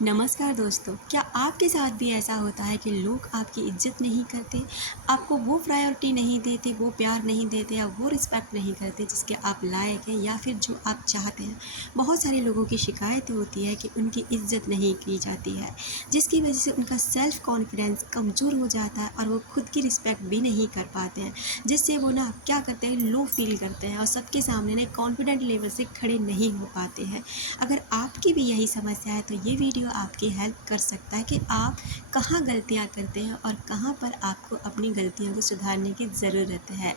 नमस्कार दोस्तों, क्या आपके साथ भी ऐसा होता है कि लोग आपकी इज़्ज़त नहीं करते, आपको वो प्रायोरिटी नहीं देते, वो प्यार नहीं देते या वो रिस्पेक्ट नहीं करते जिसके आप लायक हैं या फिर जो आप चाहते हैं। बहुत सारे लोगों की शिकायत होती है कि उनकी इज़्ज़त नहीं की जाती है, जिसकी वजह से उनका सेल्फ़ कॉन्फिडेंस कमज़ोर हो जाता है और वो खुद की रिस्पेक्ट भी नहीं कर पाते हैं, जिससे वो ना क्या करते हैं, लो फ़ील करते हैं और सबके सामने ना कॉन्फिडेंट लेवल से खड़े नहीं हो पाते हैं। अगर आपकी भी यही समस्या है तो ये वीडियो आपकी हेल्प कर सकता है कि आप कहाँ गलतियाँ करते हैं और कहाँ पर आपको अपनी गलतियों को सुधारने की ज़रूरत है।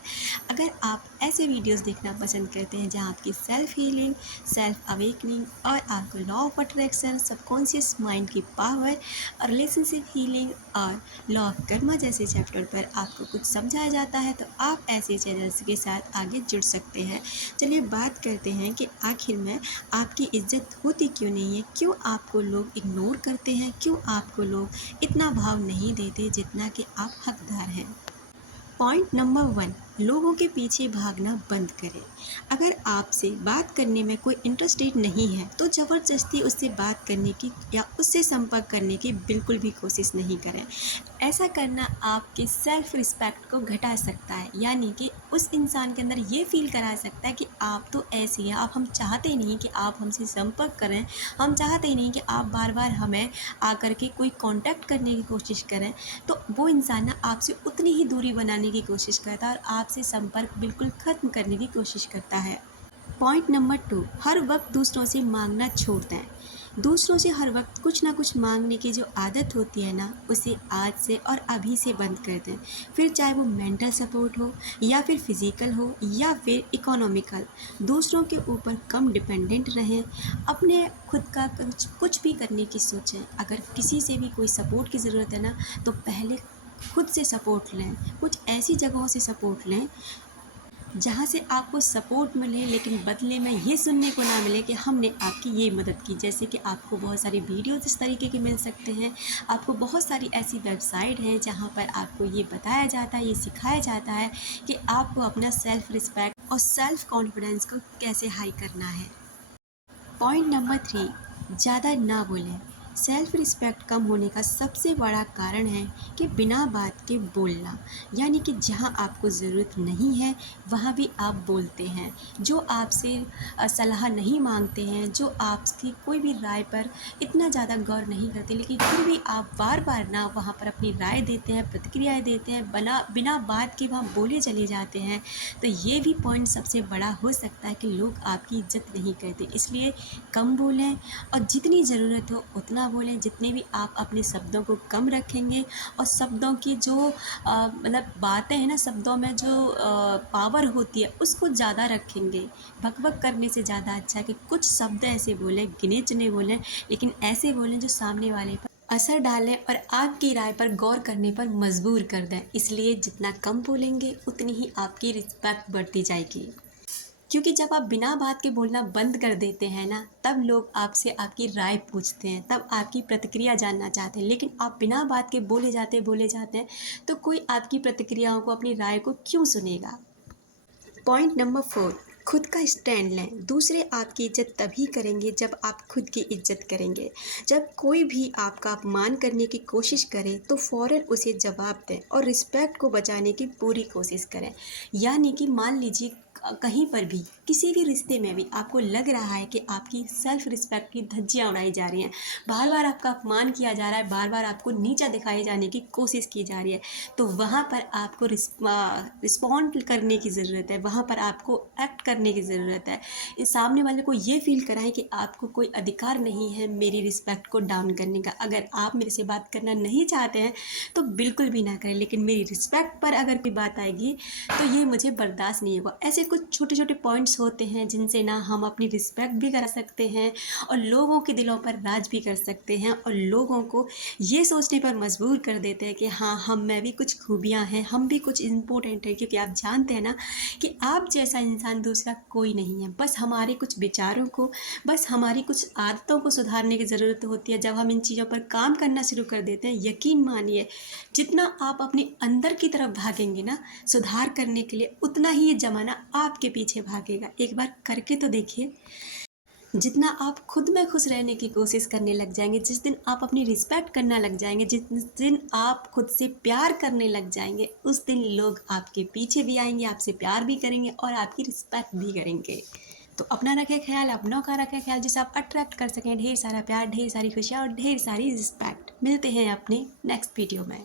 अगर आप ऐसे वीडियोस देखना पसंद करते हैं जहाँ आपकी सेल्फ हीलिंग, सेल्फ अवेकनिंग और आपको law of attraction, subconscious mind की पावर और रिलेशनशिप हीलिंग और लॉ ऑफ कर्मा जैसे चैप्टर पर आपको कुछ समझाया जाता है तो आप ऐसे चैनल्स के साथ आगे जुड़ सकते हैं। चलिए बात करते हैं कि आखिर में आपकी इज़्ज़त होती क्यों नहीं है, क्यों आपको लोग इग्नोर करते हैं, क्यों आपको लोग इतना भाव नहीं देते जितना कि आप हकदार हैं। पॉइंट नंबर 1, लोगों के पीछे भागना बंद करें। अगर आपसे बात करने में कोई इंटरेस्टेड नहीं है तो ज़बरदस्ती उससे बात करने की या उससे संपर्क करने की बिल्कुल भी कोशिश नहीं करें। ऐसा करना आपके सेल्फ रिस्पेक्ट को घटा सकता है, यानी कि उस इंसान के अंदर ये फील करा सकता है कि आप तो ऐसी हैं, आप हम चाहते ही नहीं कि आप हमसे संपर्क करें, हम चाहते ही नहीं कि आप बार बार हमें आकर के कोई कांटेक्ट करने की कोशिश करें। तो वो इंसान ना आपसे उतनी ही दूरी बनाने की कोशिश करता है और आपसे संपर्क बिल्कुल ख़त्म करने की कोशिश करता है। पॉइंट नंबर 2, हर वक्त दूसरों से मांगना छोड़ दें। दूसरों से हर वक्त कुछ ना कुछ मांगने की जो आदत होती है ना, उसे आज से और अभी से बंद कर दें। फिर चाहे वो मेंटल सपोर्ट हो या फिर फिज़िकल हो या फिर इकोनॉमिकल। दूसरों के ऊपर कम डिपेंडेंट रहें, अपने खुद का कुछ भी करने की सोचें। अगर किसी से भी कोई सपोर्ट की ज़रूरत है ना, तो पहले खुद से सपोर्ट लें। कुछ ऐसी जगहों से सपोर्ट लें जहाँ से आपको सपोर्ट मिले, लेकिन बदले में ये सुनने को ना मिले कि हमने आपकी ये मदद की। जैसे कि आपको बहुत सारी वीडियोज़ इस तरीके के मिल सकते हैं, आपको बहुत सारी ऐसी वेबसाइट हैं जहाँ पर आपको ये बताया जाता है, ये सिखाया जाता है कि आपको अपना सेल्फ रिस्पेक्ट और सेल्फ कॉन्फिडेंस को कैसे हाई करना है। पॉइंट नंबर 3, ज़्यादा ना बोलें। सेल्फ रिस्पेक्ट कम होने का सबसे बड़ा कारण है कि बिना बात के बोलना, यानी कि जहाँ आपको ज़रूरत नहीं है वहाँ भी आप बोलते हैं। जो आपसे सलाह नहीं मांगते हैं, जो आपकी कोई भी राय पर इतना ज़्यादा गौर नहीं करते, लेकिन फिर भी आप बार बार ना वहाँ पर अपनी राय देते हैं, प्रतिक्रियाएँ देते हैं, बिना बात के वहाँ बोले चले जाते हैं। तो ये भी पॉइंट सबसे बड़ा हो सकता है कि लोग आपकी इज़्ज़त नहीं करते। इसलिए कम बोलें और जितनी ज़रूरत हो उतना बोलें। जितने भी आप अपने शब्दों को कम रखेंगे और शब्दों की जो मतलब बातें हैं ना, शब्दों में जो पावर होती है उसको ज़्यादा रखेंगे। बक-बक करने से ज़्यादा अच्छा है कि कुछ शब्द ऐसे बोलें, गिने-चुने बोलें, लेकिन ऐसे बोलें जो सामने वाले पर असर डालें और आपकी राय पर गौर करने पर मजबूर कर दें। इसलिए जितना कम बोलेंगे उतनी ही आपकी रिस्पेक्ट बढ़ती जाएगी। क्योंकि जब आप बिना बात के बोलना बंद कर देते हैं ना, तब लोग आपसे आपकी राय पूछते हैं, तब आपकी प्रतिक्रिया जानना चाहते हैं। लेकिन आप बिना बात के बोले जाते हैं, तो कोई आपकी प्रतिक्रियाओं को, अपनी राय को क्यों सुनेगा। पॉइंट नंबर 4, खुद का स्टैंड लें। दूसरे आपकी इज्जत तभी करेंगे जब आप खुद की इज्जत करेंगे। जब कोई भी आपका अपमान करने की कोशिश करे तो फ़ौरन उसे जवाब दें और रिस्पेक्ट को बचाने की पूरी कोशिश करें। यानी कि मान लीजिए कहीं पर भी, किसी भी रिश्ते में भी आपको लग रहा है कि आपकी सेल्फ रिस्पेक्ट की धज्जियाँ उड़ाई जा रही हैं, बार बार आपका अपमान किया जा रहा है, बार बार आपको नीचा दिखाए जाने की कोशिश की जा रही है, तो वहाँ पर आपको रिस्पॉन्ड करने की ज़रूरत है, वहाँ पर आपको एक्ट करने की ज़रूरत है। इस सामने वाले को ये फील कराएं कि आपको कोई अधिकार नहीं है मेरी रिस्पेक्ट को डाउन करने का। अगर आप मेरे से बात करना नहीं चाहते हैं तो बिल्कुल भी ना करें, लेकिन मेरी रिस्पेक्ट पर अगर कोई बात आएगी तो ये मुझे बर्दाश्त नहीं होगा। ऐसे कुछ छोटे छोटे पॉइंट्स होते हैं जिनसे ना हम अपनी रिस्पेक्ट भी कर सकते हैं और लोगों के दिलों पर राज भी कर सकते हैं और लोगों को ये सोचने पर मजबूर कर देते हैं कि हाँ, हम में भी कुछ खूबियाँ हैं, हम भी कुछ इम्पोर्टेंट है। क्योंकि आप जानते हैं ना कि आप जैसा इंसान दूसरा कोई नहीं है। बस हमारे कुछ विचारों को, बस हमारी कुछ आदतों को सुधारने की ज़रूरत होती है। जब हम इन चीज़ों पर काम करना शुरू कर देते हैं, यकीन मानिए जितना आप अपने अंदर की तरफ भागेंगे ना सुधार करने के लिए, उतना ही ये ज़माना आपके पीछे भागेगा। एक बार करके तो देखिए। जितना आप खुद में खुश रहने की कोशिश करने लग जाएंगे, जिस दिन आप अपनी रिस्पेक्ट करना लग जाएंगे, जिस दिन आप खुद से प्यार करने लग जाएंगे, उस दिन लोग आपके पीछे भी आएंगे, आपसे प्यार भी करेंगे और आपकी रिस्पेक्ट भी करेंगे। तो अपना रखें ख्याल, अपनों का रखें ख्याल, जिसे आप अट्रैक्ट कर सकें ढेर सारा प्यार, ढेर सारी खुशियाँ और ढेर सारी रिस्पेक्ट। मिलते हैं अपने नेक्स्ट वीडियो में।